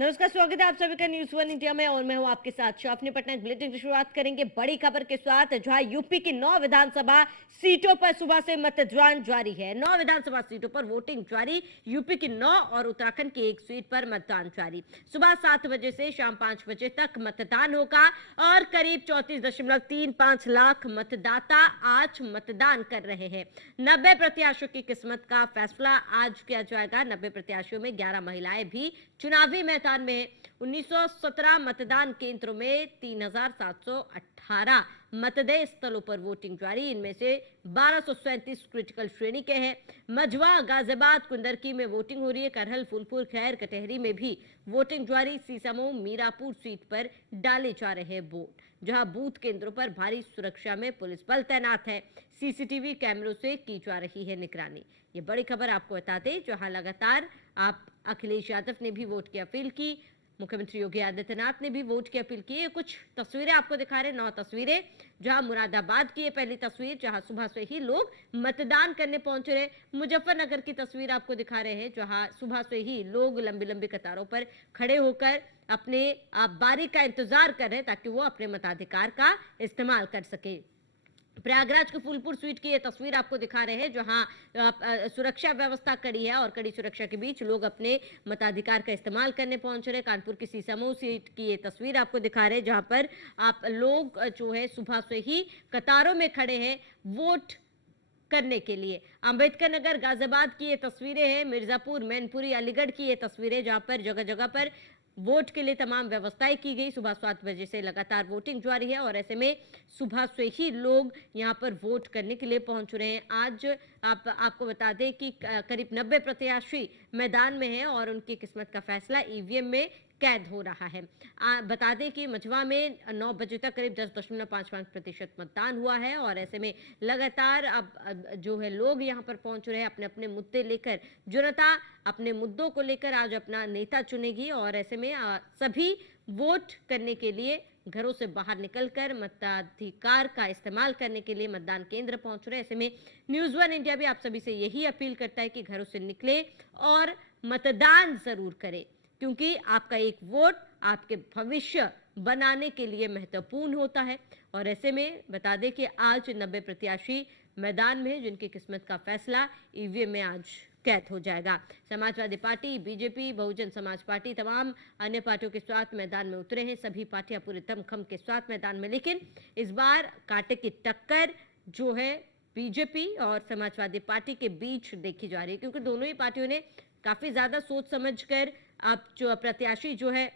नमस्कार, स्वागत है आप सभी का न्यूज़ वन इंडिया में और मैं हूं आपके साथ शाफनी पटनायक। बुलेटिन की शुरुआत करेंगे बड़ी खबर के साथ, जहां यूपी की 9 विधानसभा सीटों पर सुबह से मतदान जारी है। 9 विधानसभा सीटों पर वोटिंग जारी। यूपी की 9 और उत्तराखंड की एक सीट पर मतदान जारी। सुबह 7 बजे से शाम 5 बजे तक मतदान होगा और करीब 34.35 लाख मतदाता आज मतदान कर रहे हैं। 90 प्रत्याशियों की किस्मत का फैसला आज किया जाएगा। 90 प्रत्याशियों में 11 महिलाएं भी चुनावी मैदान में 1917 मतदान केंद्रों में 3718 मतदेय स्थलों पर वोटिंग जारी। इनमें से 1237 क्रिटिकल श्रेणी के हैं। मझवा, गाजियाबाद, कुंदरकी में वोटिंग हो रही है। करहल, फूलपुर, खैर, कटहरी में भी वोटिंग जारी। सीसामऊ, मीरापुर सीट पर डाले जा रहे हैं वोट, जहां बूथ केंद्रों पर भारी सुरक्षा में पुलिस बल तैनात है। सीसीटीवी कैमरों से की जा रही है निगरानी। ये बड़ी खबर आपको बता दें, जहां लगातार आप अखिलेश यादव ने भी वोट की अपील की, मुख्यमंत्री योगी आदित्यनाथ ने भी वोट की अपील की। कुछ तस्वीरें आपको दिखा रहे हैं, 9 तस्वीरें, जहां मुरादाबाद की ये पहली तस्वीर, जहां सुबह से ही लोग मतदान करने पहुंच रहे। मुजफ्फरनगर की तस्वीर आपको दिखा रहे हैं, जहां सुबह से ही लोग लंबी लंबी कतारों पर खड़े होकर अपने बारी का इंतजार कर रहे हैं ताकि वो अपने मताधिकार का इस्तेमाल कर सके। प्रयागराज के फूलपुर सीट की ये तस्वीर आपको दिखा रहे हैं, जहां सुरक्षा व्यवस्था कड़ी है और कड़ी सुरक्षा के बीच लोग अपने मताधिकार का इस्तेमाल करने पहुंच रहे हैं। कानपुर की सीसामऊ सीट की ये तस्वीर आपको दिखा रहे हैं, जहां पर आप लोग जो है सुबह से ही कतारों में खड़े हैं वोट करने के लिए। अंबेडकर नगर, गाजियाबाद की ये तस्वीरें हैं। मिर्जापुर, मैनपुरी, अलीगढ़ की ये तस्वीरें, जहां पर जगह जगह पर वोट के लिए तमाम व्यवस्थाएं की गई। सुबह 7 बजे से लगातार वोटिंग जारी है और ऐसे में सुबह से ही लोग यहां पर वोट करने के लिए पहुंच रहे हैं। आज आपको बता दें कि करीब 90 प्रत्याशी मैदान में हैं और उनकी किस्मत का फैसला ईवीएम में कैद हो रहा है। बता दें कि मझवा में 9 बजे तक करीब 10.55% मतदान हुआ है और ऐसे में लगातार अब जो है लोग यहां पर पहुंच रहे हैं अपने अपने मुद्दे लेकर। जनता अपने मुद्दों को लेकर आज अपना नेता चुनेगी और ऐसे में सभी वोट करने के लिए घरों से बाहर निकलकर मताधिकार का इस्तेमाल करने के लिए मतदान केंद्र पहुंच रहे हैं। ऐसे में न्यूज़ वन इंडिया भी आप सभी से यही अपील करता है कि घरों से निकले और मतदान जरूर करें, क्योंकि आपका एक वोट आपके भविष्य बनाने के लिए महत्वपूर्ण होता है। और ऐसे में बता दें कि आज 90 प्रत्याशी मैदान में हैं, जिनकी किस्मत का फैसला ईवीएम में आज कैद हो जाएगा। Samajwadi party, BJP, Bahujan Samaj party, तमाम अन्य पार्टियों के साथ मैदान में उतरे हैं। सभी पार्टियां पूरे दमखम के साथ मैदान में, लेकिन इस बार कांटे की टक्कर जो है बीजेपी और समाजवादी पार्टी के बीच देखी जा रही है, क्योंकि दोनों ही पार्टियों ने काफी ज्यादा सोच समझकर अब जो प्रत्याशी जो है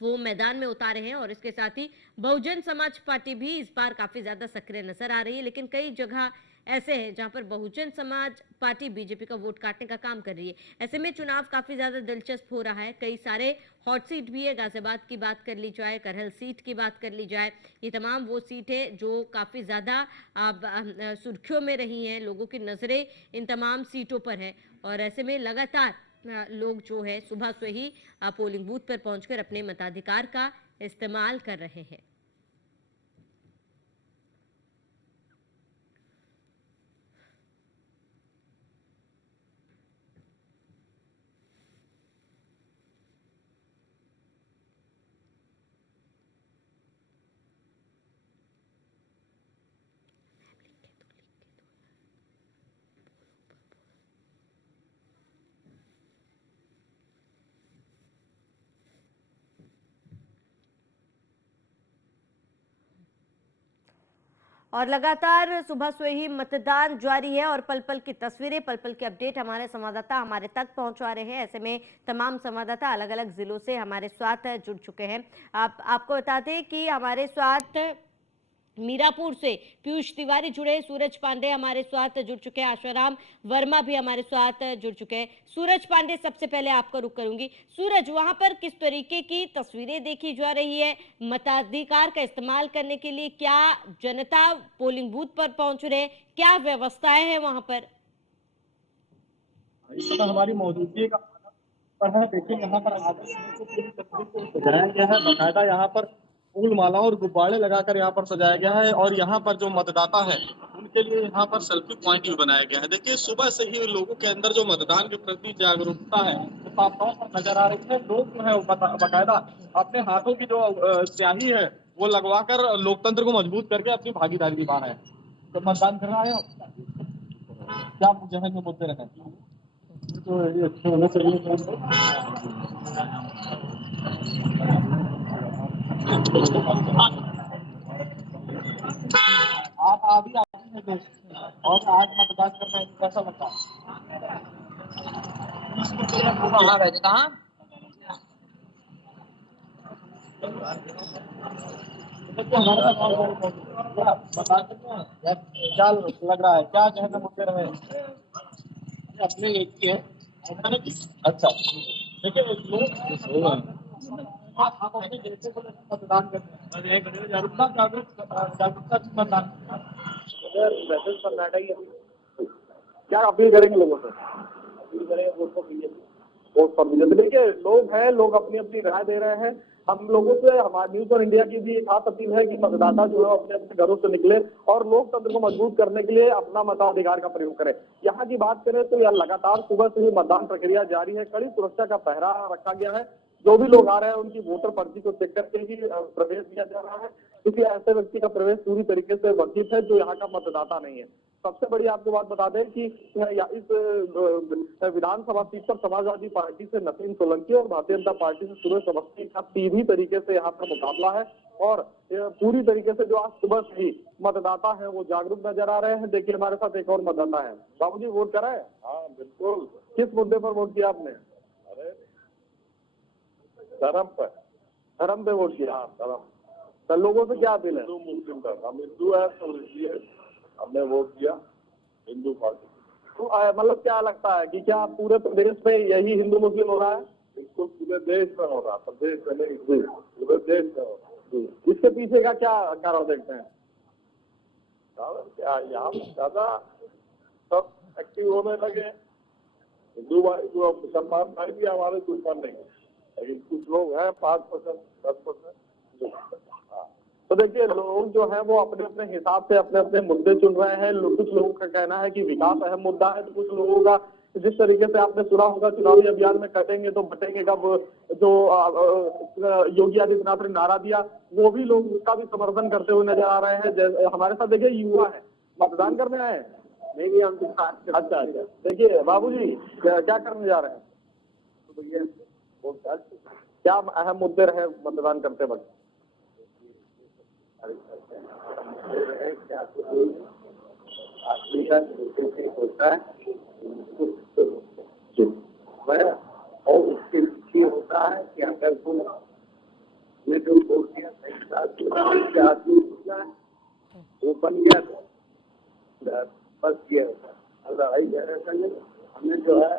वो मैदान में उतारे हैं। और इसके साथ ही बहुजन समाज पार्टी भी इस बार काफी ज्यादा सक्रिय नजर आ रही है, लेकिन कई जगह ऐसे हैं जहां पर बहुजन समाज पार्टी बीजेपी का वोट काटने का काम कर रही है। ऐसे में चुनाव काफी ज्यादा दिलचस्प हो रहा है। कई सारे हॉट सीट भी है। गाजियाबाद की बात कर ली जाए, करहल सीट की बात कर ली जाए, ये तमाम वो सीट है जो काफी ज्यादा सुर्खियों में रही हैं। लोगों की नजरें इन तमाम सीटों पर है और ऐसे में लगातार लोग जो है सुबह से ही पोलिंग बूथ पर पहुंचकर अपने मताधिकार का इस्तेमाल कर रहे हैं। और लगातार सुबह से ही मतदान जारी है और पल पल की तस्वीरें, पल पल की अपडेट हमारे संवाददाता हमारे तक पहुंचा रहे हैं। ऐसे में तमाम संवाददाता अलग अलग जिलों से हमारे साथ जुड़ चुके हैं। आपको बता दें कि हमारे साथ मीरापुर से पीयूष तिवारी जुड़े, सूरज पांडे हमारे साथ जुड़ चुके हैं, आशाराम वर्मा भी हमारे साथ जुड़ चुके हैं। सूरज पांडे, सबसे पहले आपका रुख करूंगी। सूरज, वहां पर किस तरीके की तस्वीरें देखी जा रही है? मताधिकार का इस्तेमाल करने के लिए क्या जनता पोलिंग बूथ पर पहुंच रहे हैं? क्या व्यवस्थाएं हैं वहां पर? इस समय हमारी मौजूदगी का पर है। देखिए यहाँ पर सजाया गया है, बाकायदा यहाँ पर फूल मालाओं और गुब्बारे लगाकर यहाँ पर सजाया गया है और यहाँ पर जो मतदाता है उनके लिए यहाँ पर सेल्फी पॉइंट भी बनाया गया है। देखिए सुबह से ही लोगों के अंदर जो मतदान के प्रति जागरूकता है वो साफ तौर पर नजर आ रही है। लोग जो है वो बाकायदा अपने हाथों की जो स्याही है वो लगवाकर लोकतंत्र को मजबूत करके अपनी भागीदारी निभा रहे हैं। तो मतदान करना आए हो? क्या जहन में मुद्दे रहे? तो ये अच्छा होना चाहिए। आप आदि आदमी में देश और आज मतदान करना है, कैसा लगता है? कहाँ गए थे कहाँ? देखिए हमारे साथ मतदान करना है, क्या लग रहा है, क्या जो है ना मुद्दे रहे अपने एक ही है। अच्छा देखिए लोग आप अपने देश को मतदान करते हैं, जागरूकता मतदान मैसेज करना ही क्या अपील करेंगे लोगों से? अपील करेंगे वोट पर बीजेपी। देखिए लोग हैं, लोग अपनी अपनी राय दे रहे हैं। हम लोगों से हमारी न्यूज और इंडिया की भी एक खास अपील है कि मतदाता जो है अपने अपने घरों से निकले और लोकतंत्र को मजबूत करने के लिए अपना मताधिकार का प्रयोग करें। यहाँ की बात करें तो यह लगातार सुबह से ही मतदान प्रक्रिया जारी है। कड़ी सुरक्षा का पहरा रखा गया है। जो भी लोग आ रहे हैं उनकी वोटर पर्ची को चेक करके ही प्रवेश दिया जा रहा है, क्योंकि ऐसे व्यक्ति का प्रवेश पूरी तरीके से वर्जित है जो यहाँ का मतदाता नहीं है। सबसे बड़ी आपको बात बता दें कि इस विधानसभा सीट पर समाजवादी पार्टी से नसीम सोलंकी और भारतीय जनता पार्टी से सुरेश अवस्थी का सीधी तरीके से यहाँ पर मुकाबला है और पूरी तरीके से जो आज सुबह से ही मतदाता है वो जागरूक नजर आ रहे हैं। देखिए हमारे साथ एक और मतदाता है। बाबूजी वोट करा है? हाँ बिल्कुल। किस मुद्दे पर वोट किया आपने? अरे धर्म पर। धर्म पे वोट किया? हाँ धर्म। तो लोगों से क्या अपील है? हिंदू मुस्लिम का, हम हिंदू है तो इसलिए हमने वोट किया हिंदू पार्टी। तो मतलब क्या लगता है कि क्या पूरे प्रदेश में यही हिंदू मुस्लिम हो रहा है? बिल्कुल पूरे देश में हो रहा है, प्रदेश में नहीं पूरे देश में हो रहा है। इसके पीछे का क्या कारण देखते हैं? कारण क्या, यहाँ ज्यादा सब एक्टिव होने लगे। हिंदू भाई जो मुसलमान भाई भी हमारे दुश्मन नहीं है, लेकिन कुछ लोग हैं 5%, 10%। तो देखिए लोग जो है वो अपने अपने हिसाब से अपने अपने मुद्दे चुन रहे हैं। कुछ लोगों का कहना है कि विकास अहम मुद्दा है, तो कुछ लोगों का जिस तरीके से आपने सुना होगा चुनावी अभियान में कटेंगे तो बटेंगे का जो योगी आदित्यनाथ ने नारा दिया, वो भी लोग उसका भी समर्थन करते हुए नजर आ रहे हैं। हमारे साथ देखिए युवा है, मतदान करने आए हैं? नहीं हम अच्छा अच्छा। देखिए बाबूजी क्या करने जा रहे हैं? तो भैया क्या अहम मुद्दे रहे मतदान करते वक्त? होता है और उसके पीछे होता है कि अगर जो वो बन गया बस ये हमने जो है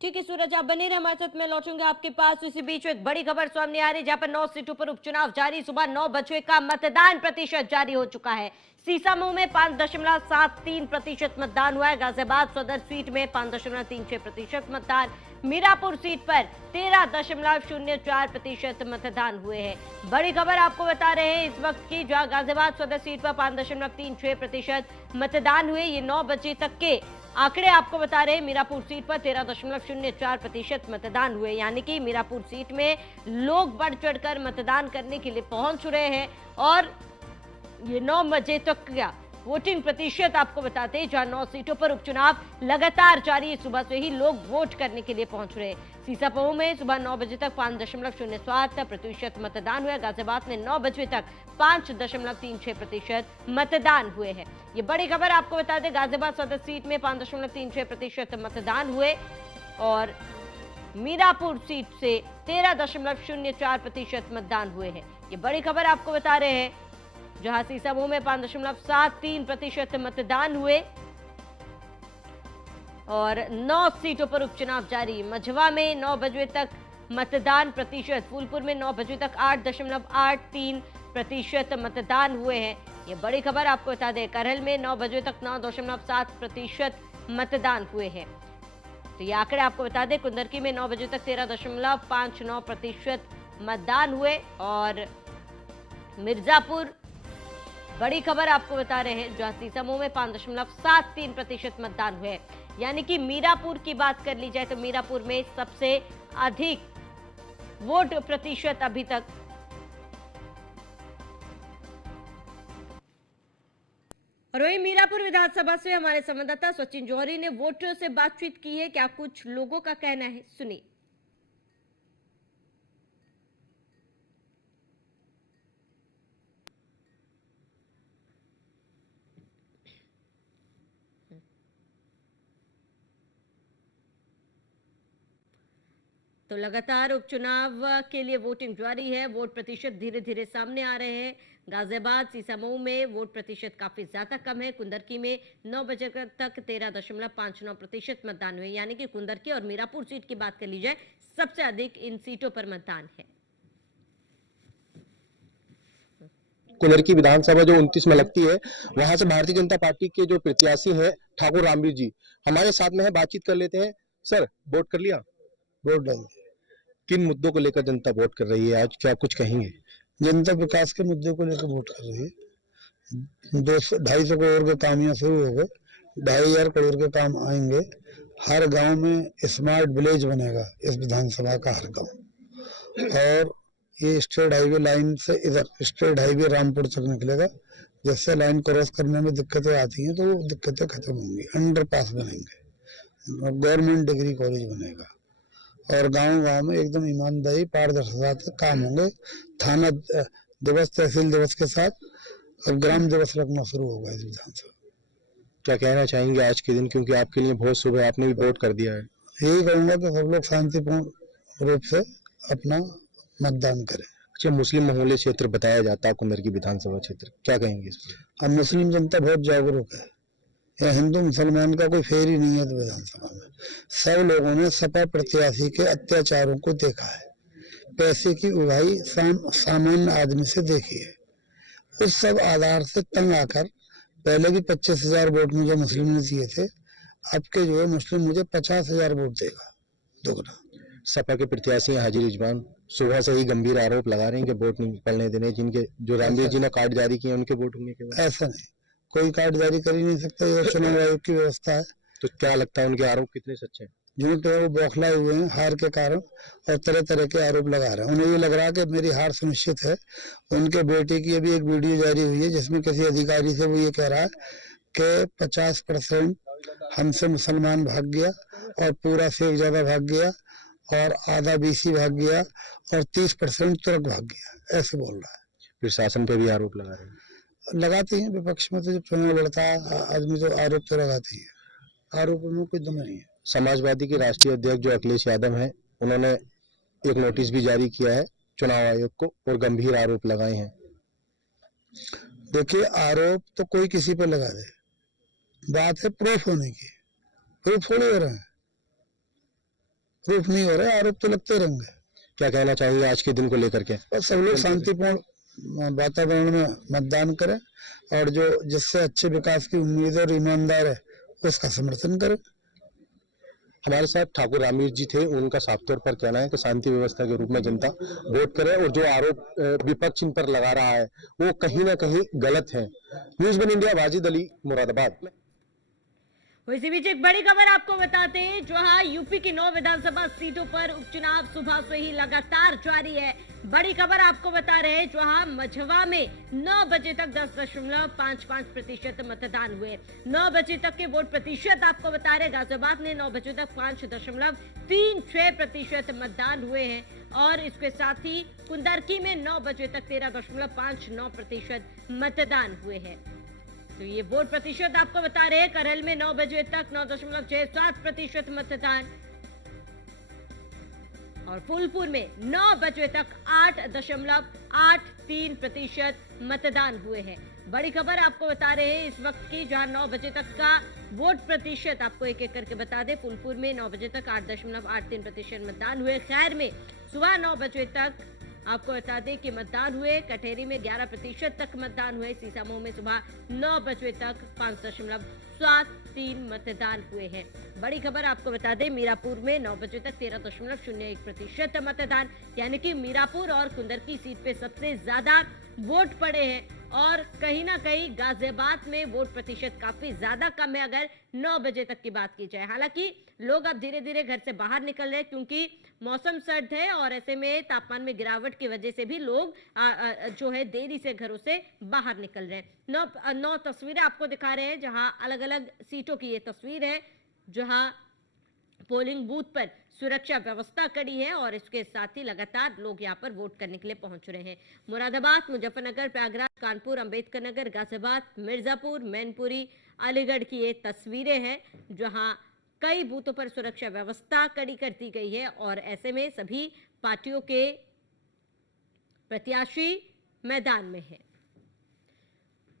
ठीक है सूरज, आप बने रहे हमारे साथ। मैं लौटूंगा आपके पास। इसी बीच एक बड़ी खबर सामने आ रही है जहां पर 9 सीटों पर उपचुनाव जारी। सुबह 9 बजे का मतदान प्रतिशत जारी हो चुका है। सीसामऊ में 5.73% मतदान हुआ है। गाजियाबाद सदर सीट में 5.36% मतदान। मीरापुर सीट पर 13.04% मतदान हुए हैं। बड़ी खबर आपको बता रहे हैं इस वक्त की, जहां गाजियाबाद सदर सीट पर 5.36% मतदान हुए। ये 9 बजे तक के आंकड़े आपको बता रहे हैं। मीरापुर सीट पर 13.04% मतदान हुए, यानी कि मीरापुर सीट में लोग बढ़ चढ़कर मतदान करने के लिए पहुंच रहे हैं। और ये 9 बजे तक का वोटिंग प्रतिशत आपको बताते हैं, जहां 9 सीटों पर उपचुनाव लगातार जारी है। सुबह से ही लोग वोट करने के लिए पहुंच रहे हैं। सीसामऊ में सुबह 9 बजे तक 5.07% मतदान हुआ। गाजियाबाद में 9 बजे तक 5.36% मतदान हुए हैं। ये बड़ी खबर आपको बता दें, गाजियाबाद सदर सीट में 5.36% मतदान हुए और मीरापुर सीट से 13.04% मतदान हुए हैं। ये बड़ी खबर आपको बता रहे हैं, जहां सीसामऊ में 5.73% मतदान हुए और 9 सीटों पर उपचुनाव जारी। मझवा में 9 बजे तक मतदान प्रतिशत, फूलपुर में 9 बजे तक 8.83% मतदान हुए हैं। ये बड़ी खबर आपको बता दें, करहल में 9 बजे तक 9.7% मतदान हुए हैं। तो ये आंकड़े आपको बता दें, कुंदरकी में 9 बजे तक 13.59% मतदान हुए और मिर्जापुर बड़ी खबर आपको बता रहे हैं, जहां सीसामऊ में 5.73% मतदान हुए। यानी कि मीरापुर की बात कर ली जाए तो मीरापुर में सबसे अधिक वोट प्रतिशत अभी तक। और वही मीरापुर विधानसभा से हमारे संवाददाता सचिन जौहरी ने वोटरों से बातचीत की है, क्या कुछ लोगों का कहना है, सुनिए। तो लगातार उपचुनाव के लिए वोटिंग जारी है। वोट प्रतिशत धीरे धीरे सामने आ रहे हैं। गाजियाबाद सीसामऊ में वोट प्रतिशत काफी ज्यादा कम है। कुंदरकी में 9 बजे तक 13.59% मतदान हुए। यानी कि कुंदरकी और मीरापुर सीट की बात कर ली जाए, सबसे अधिक इन सीटों पर मतदान है। कुंदरकी विधानसभा जो 29 में लगती है, वहां से भारतीय जनता पार्टी के जो प्रत्याशी हैं ठाकुर रामवीर जी हमारे साथ में है, बातचीत कर लेते हैं। सर, वोट कर लिया? वोट डाल। किन मुद्दों को लेकर जनता वोट कर रही है आज, क्या कुछ कहेंगे? जनता विकास के मुद्दे को लेकर वोट कर रही है। 200-250 करोड़ के काम यहाँ शुरू हो गए, 2500 करोड़ के काम आएंगे। हर गांव में स्मार्ट विलेज बनेगा इस विधानसभा का, हर गांव। और ये स्टेट हाईवे लाइन से इधर स्टेट हाईवे रामपुर तक निकलेगा, जिससे लाइन क्रॉस करने में दिक्कतें आती हैं तो वो दिक्कतें खत्म होंगी। अंडरपास बनेंगे, गवर्नमेंट डिग्री कॉलेज बनेगा और गांव-गांव में एकदम ईमानदारी पारदर्शिता से काम होंगे। थाना दिवस, तहसील दिवस के साथ अब ग्राम दिवस रखना शुरू होगा इस विधानसभा। क्या कहना चाहेंगे आज के दिन, क्योंकि आपके लिए बहुत शुभ है, आपने भी वोट कर दिया है? यही कहूंगा कि सब लोग शांतिपूर्ण रूप से अपना मतदान करें। अच्छा, मुस्लिम बहुल्य क्षेत्र बताया जाता है कुंदरकी विधानसभा क्षेत्र, क्या कहेंगे इस पर? अब मुस्लिम जनता बहुत जागरूक है, या हिंदू मुसलमान का कोई फेर ही नहीं है तो विधानसभा में। सब लोगों ने सपा प्रत्याशी के अत्याचारों को देखा है, पैसे की उड़ाई सामान्य आदमी से देखी है। उस सब आधार से तंग आकर पहले भी 25,000 वोट मुझे मुस्लिम ने दिए थे, अब के जो है मुस्लिम मुझे 50,000 वोट देगा, दोगुना। सपा के प्रत्याशी हाजी रिजवान सुबह से ही गंभीर आरोप लगा रहे हैं कि वोट नहीं पड़ने देने, जिनके जो रामवीर जी ने कार्ड जारी किए उनके वोट होने के बाद। ऐसा नहीं, कोई कार्ड जारी कर ही नहीं सकता, ये चुनाव आयोग की व्यवस्था है। तो क्या लगता है उनके आरोप कितने सच्चे हैं? झूठ है, वो बौखलाए हुए हैं हार के कारण और तरह तरह के आरोप लगा रहे हैं। उन्हें ये लग रहा है कि मेरी हार सुनिश्चित है। उनके बेटे की अभी एक वीडियो जारी हुई है जिसमें किसी अधिकारी से वो ये कह रहा है कि 50% हमसे मुसलमान भाग गया और पूरा शेख ज्यादा भाग गया और आधा बीसी भाग गया और 30% तुर्क भाग गया, ऐसे बोल रहा है। फिर शासन पे भी आरोप लगा रहे हैं। लगाते हैं विपक्ष में, तो जब चुनाव लड़ता है आदमी तो आरोप तो लगाते ही है, आरोपों में कोई दम नहीं है। समाजवादी के राष्ट्रीय अध्यक्ष जो अखिलेश यादव हैं, उन्होंने एक नोटिस भी जारी किया है चुनाव आयोग को और गंभीर आरोप लगाए हैं। देखिए, आरोप तो कोई किसी पे लगा दे, बात है प्रूफ होने की। प्रूफ थोड़ी हो रहे हैं, प्रूफ नहीं हो रहे, आरोप तो लगते रहेंगे। क्या कहना चाहिए आज के दिन को लेकर के? और सब लोग शांतिपूर्ण वातावरण में मतदान करें और जो जिससे अच्छे विकास की उम्मीद और ईमानदार है उसका समर्थन करें। हमारे साथ ठाकुर रामवीर जी थे, उनका साफ तौर पर कहना है कि शांति व्यवस्था के रूप में जनता वोट करे और जो आरोप विपक्ष इन पर लगा रहा है वो कहीं ना कहीं गलत है। News 1 India, Wajid Ali, Moradabad. इसी बीच एक बड़ी खबर आपको बताते हैं, जहां यूपी की 9 विधानसभा सीटों पर उपचुनाव सुबह से ही लगातार जारी है। बड़ी खबर आपको बता रहे हैं, जहां मझवा में 9 बजे तक 10.55% मतदान हुए। 9 बजे तक के वोट प्रतिशत आपको बता रहे, गाजियाबाद में 9 बजे तक 5.36% मतदान हुए हैं और इसके साथ ही कुंदरकी में 9 बजे तक 13.59% मतदान हुए हैं। तो ये वोट प्रतिशत आपको बता रहे हैं। करहल में 9 बजे तक 9.67% मतदान और फूलपुर में 9 बजे तक 8.83% मतदान हुए हैं। बड़ी खबर आपको बता रहे हैं इस वक्त की, जहां 9 बजे तक का वोट प्रतिशत आपको एक एक करके बता दें। फूलपुर में 9 बजे तक 8.83% मतदान हुए। खैर में सुबह 9 बजे तक आपको बता दें कि मतदान हुए। कटहरी में 11% तक मतदान हुए। सीसामऊ में सुबह 9 बजे तक 5.73 मतदान हुए हैं। बड़ी खबर आपको बता दें, मीरापुर में 9 बजे तक 13.01% मतदान, यानी कि मीरापुर और कुंदरकी सीट पे सबसे ज्यादा वोट पड़े हैं और कहीं ना कहीं गाजियाबाद में वोट प्रतिशत काफी ज्यादा कम है अगर 9 बजे तक की बात की जाए। हालांकि लोग अब धीरे धीरे घर से बाहर निकल रहे हैं क्योंकि मौसम सर्द है और ऐसे में तापमान में गिरावट की वजह से भी लोग जो है देरी से घरों से बाहर निकल रहे हैं। 9 तस्वीरें आपको दिखा रहे हैं जहां अलग अलग सीटों की ये तस्वीर है जहां पोलिंग बूथ पर सुरक्षा व्यवस्था कड़ी है और इसके साथ ही लगातार लोग यहां पर वोट करने के लिए पहुंच रहे हैं। मुरादाबाद, मुजफ्फरनगर, प्रयागराज, कानपुर, अंबेडकर नगर, गाजियाबाद, मिर्जापुर, मैनपुरी, अलीगढ़ की ये तस्वीरें हैं जहां कई बूथों पर सुरक्षा व्यवस्था कड़ी कर दी गई है और ऐसे में सभी पार्टियों के प्रत्याशी मैदान में है।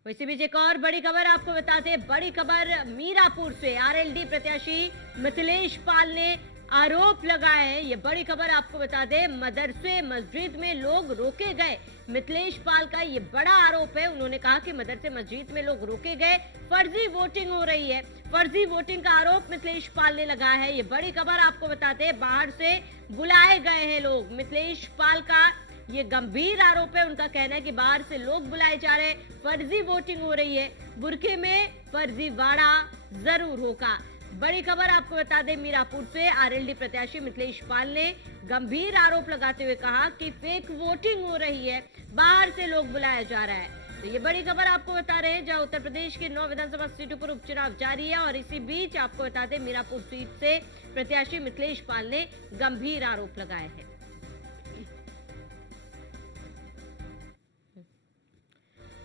वैसे बीच एक और बड़ी खबर आपको बता दें, बड़ी खबर मीरापुर से आरएलडी प्रत्याशी मिथिलेश पाल ने आरोप लगाए हैं। ये बड़ी खबर आपको बता दें, मदरसे मस्जिद में लोग रोके गए। मिथिलेश पाल का ये बड़ा आरोप है। उन्होंने कहा कि मदरसे मस्जिद में लोग रोके गए, फर्जी वोटिंग हो रही है। फर्जी वोटिंग का आरोप मिथिलेश पाल ने लगाया है। ये बड़ी खबर आपको बताते हैं, बाहर से बुलाए गए हैं लोग। मिथिलेश पाल का ये गंभीर आरोप है। उनका कहना है कि बाहर से लोग बुलाए जा रहे हैं, फर्जी वोटिंग हो रही है, बुरखे में फर्जीवाड़ा जरूर होगा। बड़ी खबर आपको बता दें, मीरापुर से आरएलडी प्रत्याशी मिथिलेश पाल ने गंभीर आरोप लगाते हुए कहा कि फेक वोटिंग हो रही है, बाहर से लोग बुलाया जा रहा है। तो ये बड़ी खबर आपको बता रहे हैं जहां उत्तर प्रदेश के 9 विधानसभा सीटों पर उपचुनाव जारी है और इसी बीच आपको बता दें मीरापुर सीट से प्रत्याशी मिथिलेश पाल ने गंभीर आरोप लगाए हैं।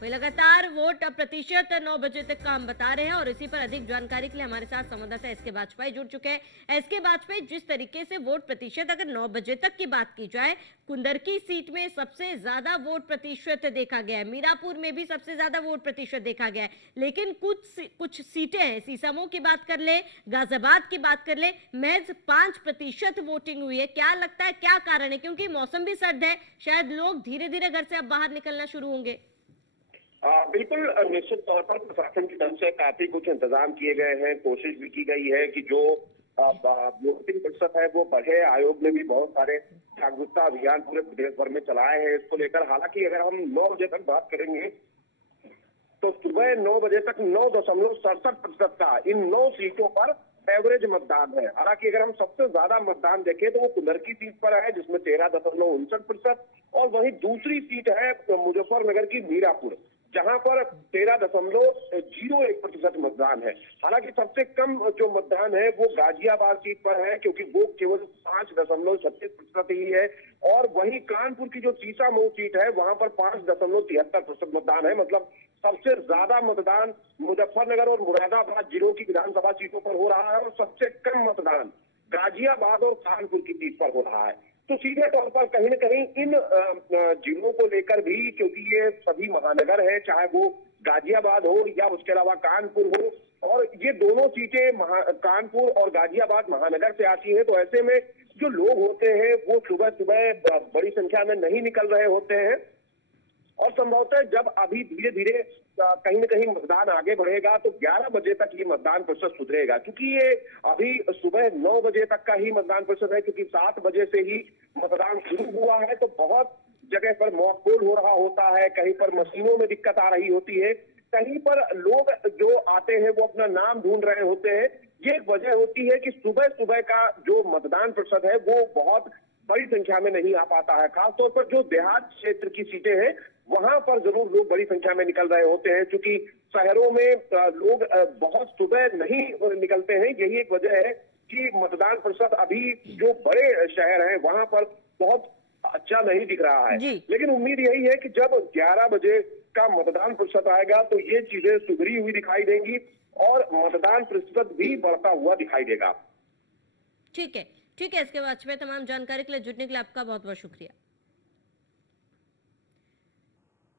वही लगातार वोट प्रतिशत 9 बजे तक का हम बता रहे हैं और इसी पर अधिक जानकारी के लिए हमारे साथ संवाददाता एसके बाजपेयी जुड़ चुके हैं। एसके बाजपेयी, जिस तरीके से वोट प्रतिशत अगर 9 बजे तक की बात की जाए, कुंदरकी सीट में सबसे ज्यादा वोट प्रतिशत देखा गया है, मीरापुर में भी सबसे ज्यादा वोट प्रतिशत देखा गया है, लेकिन कुछ सीटें हैं, सीसामो की बात कर ले, गाजियाबाद की बात कर ले, महज 5% वोटिंग हुई है। क्या लगता है क्या कारण है? क्योंकि मौसम भी सर्द है, शायद लोग धीरे धीरे घर से अब बाहर निकलना शुरू होंगे। बिल्कुल निश्चित तौर पर प्रशासन की तरफ से काफी कुछ इंतजाम किए गए हैं। कोशिश भी की गई है कि जो वोटिंग प्रतिशत है वो बढ़े। आयोग ने भी बहुत सारे जागरूकता अभियान पूरे प्रदेश भर में चलाए हैं इसको लेकर। हालांकि अगर हम 9 बजे तक बात करेंगे तो सुबह 9 बजे तक 9.67% का इन 9 सीटों पर एवरेज मतदान है। हालांकि अगर हम सबसे ज्यादा मतदान देखें तो वो कुंदरकी सीट पर है जिसमें 13.59% और वहीं दूसरी सीट है मुजफ्फरनगर की मीरापुर जहां पर 13.01% मतदान है। हालांकि सबसे कम जो मतदान है वो गाजियाबाद सीट पर है क्योंकि वो केवल 5.36% ही है और वहीं कानपुर की जो सीसामऊ सीट है वहां पर 5.73% मतदान है। मतलब सबसे ज्यादा मतदान मुजफ्फरनगर और मुरादाबाद जिलों की विधानसभा सीटों पर हो रहा है और सबसे कम मतदान गाजियाबाद और कानपुर की सीट पर हो रहा है। तो सीधे तौर पर कहीं न कहीं इन जिलों को लेकर भी, क्योंकि ये सभी महानगर है, चाहे वो गाजियाबाद हो या उसके अलावा कानपुर हो, और ये दोनों सीटें कानपुर और गाजियाबाद महानगर से आती हैं, तो ऐसे में जो लोग होते हैं वो सुबह सुबह बड़ी संख्या में नहीं निकल रहे होते हैं और संभवतः जब अभी धीरे धीरे कहीं न कहीं मतदान आगे बढ़ेगा तो 11 बजे तक ये मतदान प्रतिशत सुधरेगा, क्योंकि ये अभी सुबह 9 बजे तक का ही मतदान प्रतिशत है, क्योंकि 7 बजे से ही मतदान शुरू हुआ है। तो बहुत जगह पर मॉकपोल हो रहा होता है, कहीं पर मशीनों में दिक्कत आ रही होती है, कहीं पर लोग जो आते हैं वो अपना नाम ढूंढ रहे होते हैं। ये एक वजह होती है कि सुबह सुबह का जो मतदान प्रतिशत है वो बहुत बड़ी संख्या में नहीं आ पाता है। खासतौर पर जो देहात क्षेत्र की सीटें हैं वहां पर जरूर लोग बड़ी संख्या में निकल रहे होते हैं, क्योंकि शहरों में लोग बहुत सुबह नहीं निकलते हैं। यही एक वजह है कि मतदान प्रतिशत अभी जो बड़े शहर हैं वहां पर बहुत अच्छा नहीं दिख रहा है। लेकिन उम्मीद यही है कि जब 11 बजे का मतदान प्रतिशत आएगा तो ये चीजें सुधरी हुई दिखाई देंगी और मतदान प्रतिशत भी बढ़ता हुआ दिखाई देगा। ठीक है, ठीक है। इसके बाद में तमाम जानकारी के लिए जुड़ने के लिए आपका बहुत बहुत शुक्रिया।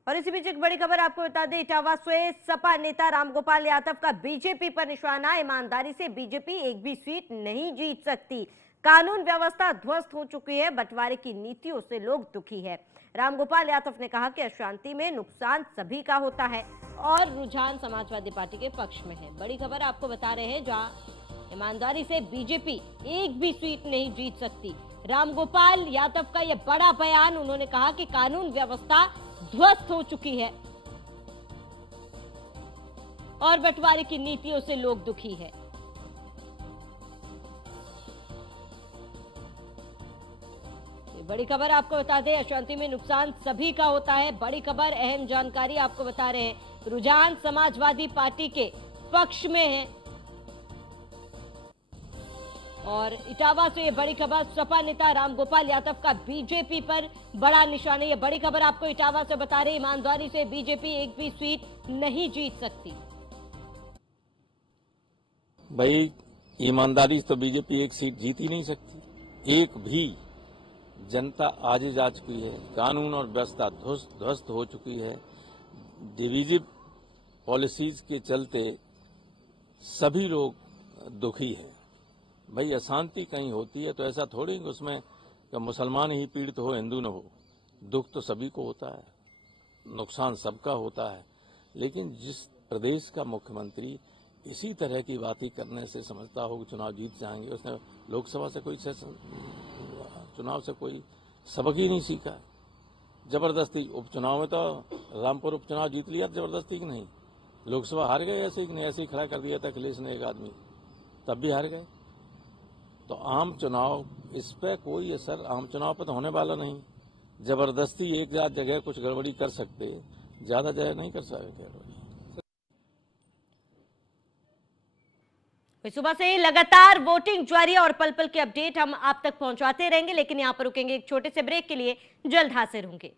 और इसी बीच एक बड़ी खबर आपको बता दें, इटावा से सपा नेता रामगोपाल यादव का बीजेपी पर निशाना। ईमानदारी से बीजेपी एक भी सीट नहीं जीत सकती, कानून व्यवस्था ध्वस्त हो चुकी है, बंटवारे की नीतियों से लोग दुखी है। रामगोपाल यादव ने कहा कि अशांति में नुकसान सभी का होता है और रुझान समाजवादी पार्टी के पक्ष में है। बड़ी खबर आपको बता रहे हैं, जहां ईमानदारी से बीजेपी एक भी सीट नहीं जीत सकती। रामगोपाल यादव का यह बड़ा बयान, उन्होंने कहा कि कानून व्यवस्था ध्वस्त हो चुकी है और बंटवारे की नीतियों से लोग दुखी है। ये बड़ी खबर आपको बता दें, अशांति में नुकसान सभी का होता है। बड़ी खबर, अहम जानकारी आपको बता रहे हैं। रुझान समाजवादी पार्टी के पक्ष में है और इटावा से ये बड़ी खबर, सपा नेता रामगोपाल यादव का बीजेपी पर बड़ा निशान है। ये बड़ी खबर आपको इटावा से बता रहे, ईमानदारी से बीजेपी एक भी सीट नहीं जीत सकती। भाई ईमानदारी से तो बीजेपी एक सीट जीत ही नहीं सकती, एक भी। जनता आज जा चुकी है, कानून और व्यवस्था ध्वस्त हो चुकी है। डिवीजिव पॉलिसीज के चलते सभी लोग दुखी हैं। भाई अशांति कहीं होती है तो ऐसा थोड़ी कि उसमें कि मुसलमान ही पीड़ित हो, हिंदू न हो। दुख तो सभी को होता है, नुकसान सबका होता है। लेकिन जिस प्रदेश का मुख्यमंत्री इसी तरह की बातें करने से समझता हो कि चुनाव जीत जाएंगे, उसने लोकसभा से कोई चुनाव से कोई सबक ही नहीं सीखा। जबरदस्ती उपचुनाव में तो रामपुर उपचुनाव जीत लिया जबरदस्ती की नहीं, लोकसभा हार गए ऐसे ही नहीं, ऐसे ही खड़ा कर दिया था अखिलेश ने एक आदमी, तब भी हार गए। तो आम चुनाव, इस पे कोई असर आम चुनाव पर तो होने वाला नहीं। जबरदस्ती एक जगह कुछ गड़बड़ी कर सकते, ज्यादा जगह नहीं कर सकते गड़बड़ी। सुबह से लगातार वोटिंग जारी है और पल पल के अपडेट हम आप तक पहुंचाते रहेंगे, लेकिन यहां पर रुकेंगे एक छोटे से ब्रेक के लिए, जल्द हाजिर होंगे।